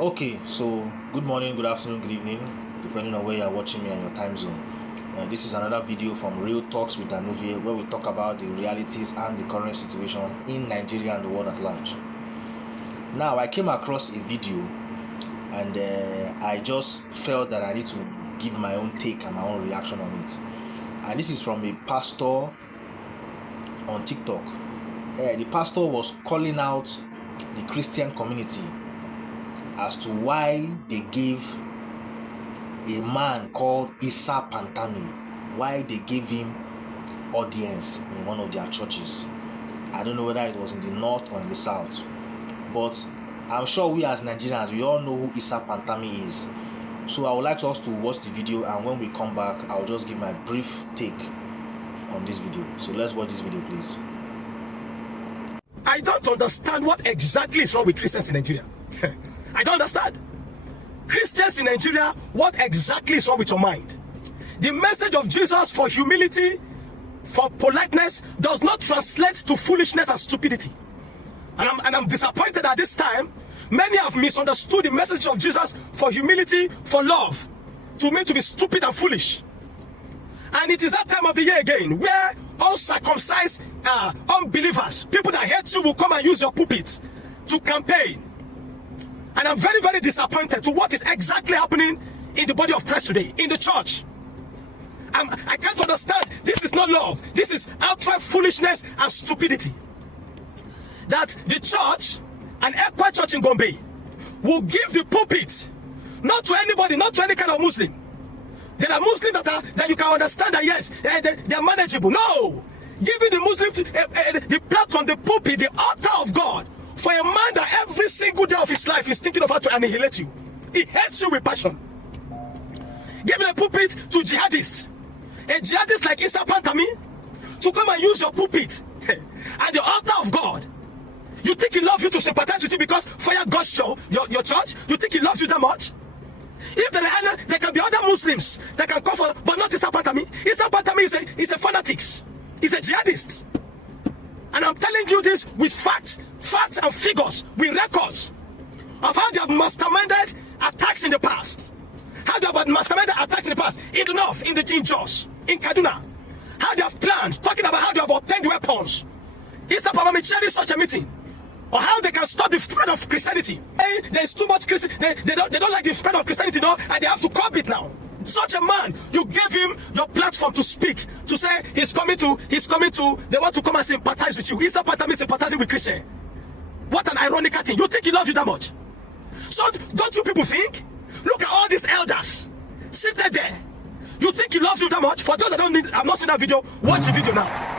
Okay, so good morning, good afternoon, good evening, depending on where you're watching me and your time zone. This is another video from Real Talks with Danuvier, where we talk about the realities and the current situation in Nigeria and the world at large. Now, I came across a video and I just felt that I need to give my own take and my own reaction on it. And this is from a pastor on TikTok. The pastor was calling out the Christian community as to why they gave a man called Isa Pantami, why they gave him audience in one of their churches. I don't know whether it was in the north or in the south, but I'm sure we as Nigerians, we all know who Isa Pantami is. So I would like us to watch the video, and when we come back, I'll just give my brief take on this video. So let's watch this video, please. I don't understand what exactly is wrong with Christians in Nigeria. I don't understand. Christians in Nigeria, what exactly is wrong with your mind? The message of Jesus for humility, for politeness, does not translate to foolishness and stupidity. And I'm disappointed at this time. Many have misunderstood the message of Jesus for humility, for love, to mean to be stupid and foolish. And it is that time of the year again where uncircumcised unbelievers, people that hate you, will come and use your pulpit to campaign. And I'm very, very disappointed to what is exactly happening in the body of Christ today, in the church. I can't understand. This is not love. This is outright foolishness and stupidity. That the church, an Ekwa church in Gombe, will give the pulpit not to anybody, not to any kind of Muslim. There are Muslims that you can understand that yes, they are manageable. No, giving the Muslims the platform, the pulpit, the altar of God, for a man that every single day of his life is thinking of how to annihilate you. He hates you with passion. Giving a pulpit to jihadists, a jihadist like Isa Pantami, to come and use your pulpit and the altar of God. You think he loves you to sympathize with you because fire God's show, your church? You think he loves you that much? If there can be other Muslims that can come for, but not Isa Pantami. Isa Pantami is a fanatic. He's a jihadist. And I'm telling you this with facts and figures, with records of how they have masterminded attacks in the past. How they have masterminded attacks in the past in the north, in Jos, in Kaduna. How they have planned, talking about how they have obtained weapons. Isa Pantami chairing such a meeting. Or how they can stop the spread of Christianity. Hey, there's too much Christianity. They don't like the spread of Christianity now, and they have to curb it now. Such a man, you gave him your platform to speak, to say he's coming to, they want to come and sympathize with you. Isa Pantami sympathizing with Christian. What an ironical thing. You think he loves you that much? So don't you people think? Look at all these elders seated there. You think he loves you that much? For those that have not seen that video, watch the video now.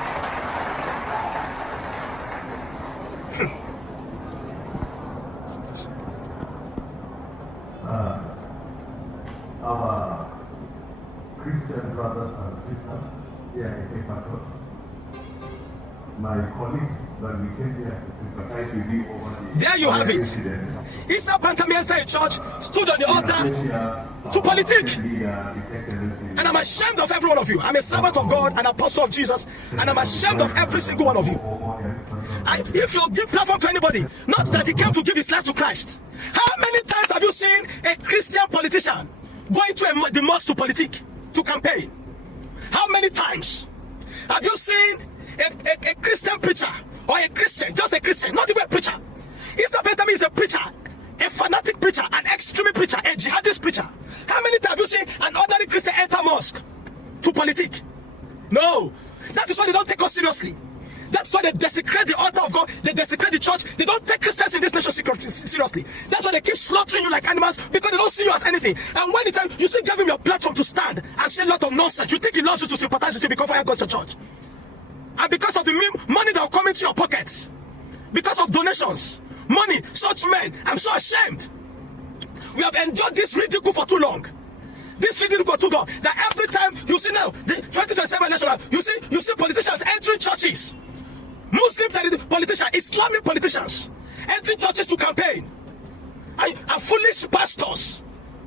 Our Christian brothers and sisters here in Ekwa, my colleagues that we came here to sympathize with you over the there you have it. Isa Pantami entered a church, stood on the altar to politic. And I'm ashamed of every one of you. I'm a servant of God, an apostle of Jesus, and I'm ashamed of every single one of you. If you give platform to anybody, not that he came to give his life to Christ. How many times have you seen a Christian politician going to the mosque to politic, to campaign? How many times have you seen a Christian preacher, or a Christian, just a Christian, not even a preacher? Isa Pantami is a preacher, a fanatic preacher, an extreme preacher, a jihadist preacher. How many times have you seen an ordinary Christian enter mosque to politic? No. That is why they don't take us seriously. That's why they desecrate the altar of God, they desecrate the church. They don't take Christians in this nation seriously. That's why they keep slaughtering you like animals, because they don't see you as anything. And when the time you still give him your platform to stand and say a lot of nonsense, you think he loves you to sympathize with you because fire God's church. And because of the money that will come into your pockets, because of donations, money, such men, I'm so ashamed. We have endured this ridicule for too long. This ridicule for too long. That every time you see now, the 2027 national, you see politicians entering churches. Muslim politicians, Islamic politicians, entering churches to campaign. And foolish pastors,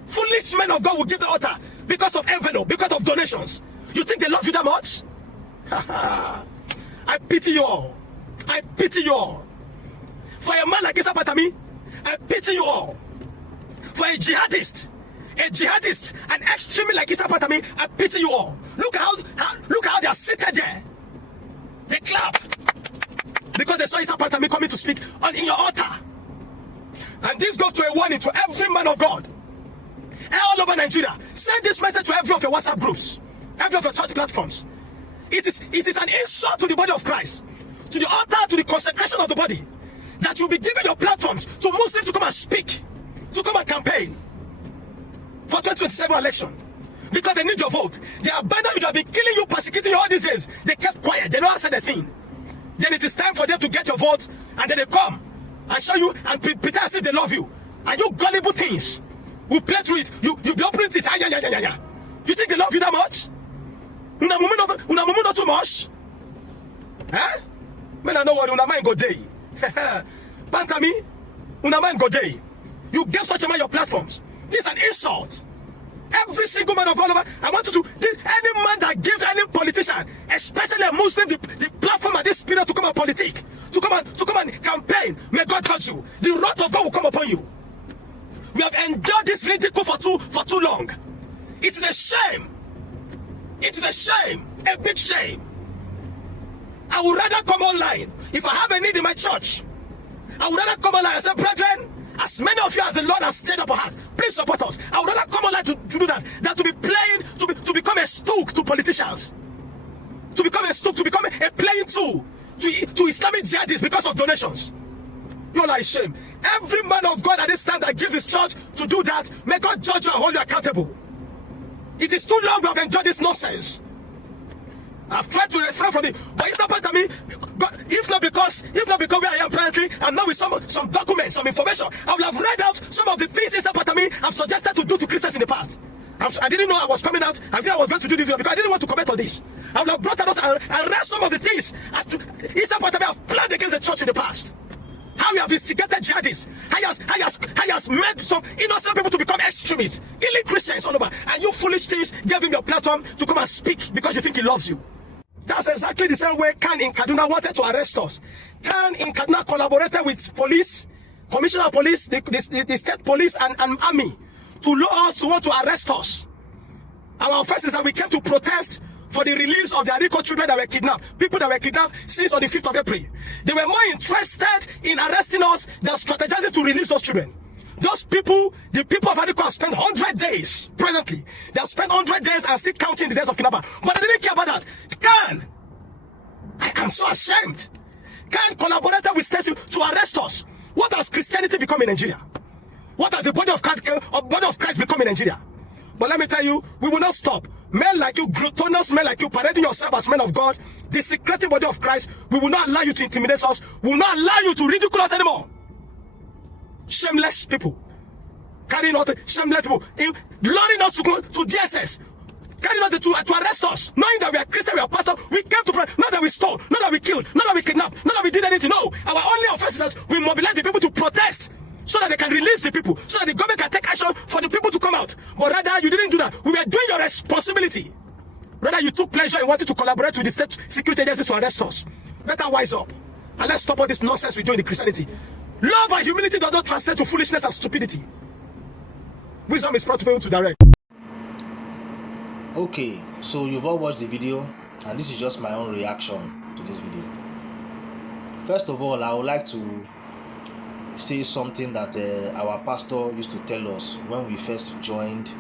foolish men of God will give the altar because of envelope, because of donations. You think they love you that much? I pity you all. I pity you all. For a man like Isa Pantami, I pity you all. For a jihadist, an extremist like Issa Pantami, I pity you all. Look how they are seated there. They clap because they saw Issa Pantami coming to speak in your altar. And this goes to a warning to every man of God all over Nigeria. Send this message to every of your WhatsApp groups, every of your church platforms. It is an insult to the body of Christ, to the altar, to the consecration of the body, that you'll be giving your platforms to Muslims to come and speak, to come and campaign for 2027 election. Because they need your vote. They abandon you, they have been killing you, persecuting you all these years. They kept quiet, they don't answer the thing. Then it is time for them to get your vote, and then they come and show you and pretend as if they love you. And you gullible things will play through it. You be opening it. Yeah. You think they love you that much? Una mumu not too much? Eh? Man, I know what una mind go day. Pantami, una mind go day. You gave such a man your platforms. This is an insult. Every single man of all over, I want you to, any man that gives any politician, especially a Muslim, the platform at this period to come and politic, to come and campaign, may God judge you. The wrath of God will come upon you. We have endured this ridicule for too long. It is a shame. It is a shame, a big shame. I would rather come online. If I have a need in my church, I would rather come online and say, brethren, as many of you as the Lord has stirred up our heart, please support us. I would rather come online to do that than to be playing, to become a stook to politicians. To become a stook, to become a playing tool to Islamic jihadists because of donations. You're like shame. Every man of God at this time that gives his church to do that, may God judge you and hold you accountable. It is too long we have enjoyed this nonsense. I've tried to refrain from it, but it's not part of me. If not because where I am presently, I'm now with some documents, some information. I will have read out some of the things Issa Pantami have suggested to do to Christians in the past. I didn't know I was coming out. I didn't I was going to do this video because I didn't want to comment on this. I will have brought out and read some of the things Issa Pantami have planned against the church in the past. How he have instigated jihadists. How he has made some innocent people to become extremists, killing Christians all over. And you foolish things gave him your platform to come and speak because you think he loves you. That's exactly the same way Khan in Kaduna wanted to arrest us. Khan in Kaduna collaborated with police, commissioner of police, the state police and army to lure us to want to arrest us. Our offense is that we came to protest for the release of the Ariko children that were kidnapped, people that were kidnapped since on the 5th of April. They were more interested in arresting us than strategizing to release those children. Those people, the people of Ariko have spent 100 days, presently. They have spent 100 days and still counting the days of kidnapping. But they didn't care about that. Khan, I am so ashamed. Khan collaborated with Stacey to arrest us. What has Christianity become in Nigeria? What has the body of Christ become in Nigeria? But let me tell you, we will not stop. Men like you, gluttonous men like you, parading yourself as men of God, the secretive body of Christ, we will not allow you to intimidate us. We will not allow you to ridicule us anymore. Shameless people. Carrying out shameless people. Luring us to go to DSS. Carrying out to arrest us. Knowing that we are Christian, we are pastor. We came to pray. Not that we stole. Not that we killed. Not that we kidnapped. Not that we did anything. No. Our only offense is that we mobilize the people to protest, so that they can release the people, so that the government can take action for the people to come out. But rather, you didn't do that. We were doing your responsibility. Rather, you took pleasure in wanting to collaborate with the state security agencies to arrest us. Better wise up. And let's stop all this nonsense we do in the Christianity. Love and humility does not translate to foolishness and stupidity. Wisdom is brought to people to direct. Okay, so you've all watched the video, and this is just my own reaction to this video. First of all, I would like to say something that our pastor used to tell us when we first joined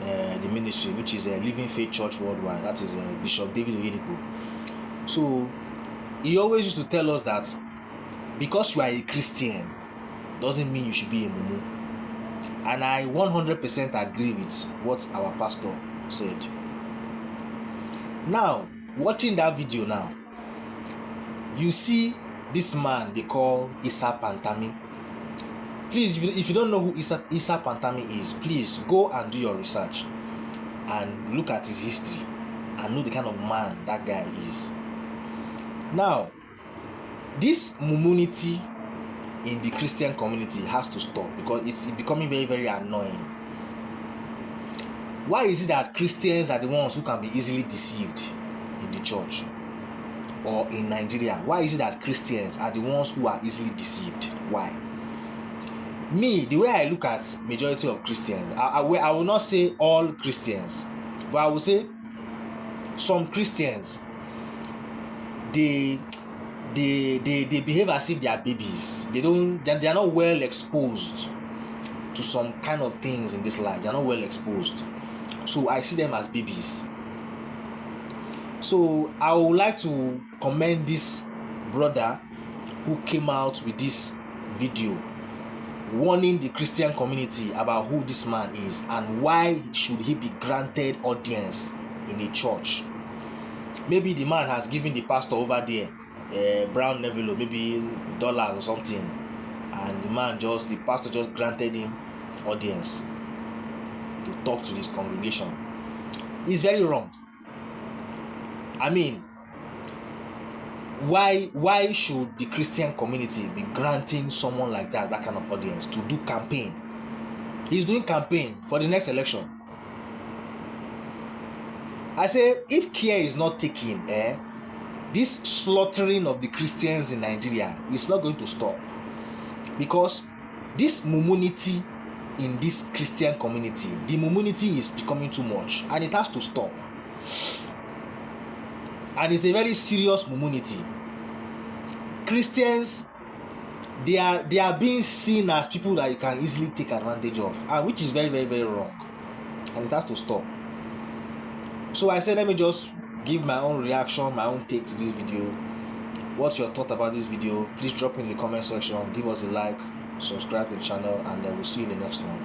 the ministry, which is Living Faith Church Worldwide. That is Bishop David Oyedepo. So he always used to tell us that because you are a Christian doesn't mean you should be a mumu. And I 100% agree with what our pastor said. Now, watching that video now, you see this man they call Issa Pantami. Please, if you don't know who Issa Pantami is, please go and do your research and look at his history and know the kind of man that guy is. Now, this Mumunity in the Christian community has to stop because it's becoming very, very annoying. Why is it that Christians are the ones who can be easily deceived in the church or in Nigeria? Why is it that Christians are the ones who are easily deceived? Why? Me, the way I look at majority of Christians, I will not say all Christians, but I will say some Christians, they behave as if they are babies. They are not well exposed to some kind of things in this life. They are not well exposed, so I see them as babies. So I would like to commend this brother who came out with this video warning the Christian community about who this man is and why should he be granted audience in a church. Maybe the man has given the pastor over there a brown envelope, maybe $1 or something, and the pastor just granted him audience to talk to his congregation. It's very wrong. I mean, why should the Christian community be granting someone like that kind of audience to do campaign? He's doing campaign for the next election. I say, if care is not taken, this slaughtering of the Christians in Nigeria is not going to stop, because this Mumunity in this Christian community, the Mumunity is becoming too much, and it has to stop. And it's a very serious Mumunity. Christians, they are being seen as people that you can easily take advantage of, and which is very, very, very wrong, and it has to stop. So I said, let me just give my own reaction, my own take to this video. What's your thought about this video? Please drop in the comment section, give us a like, subscribe to the channel, and then we'll see you in the next one.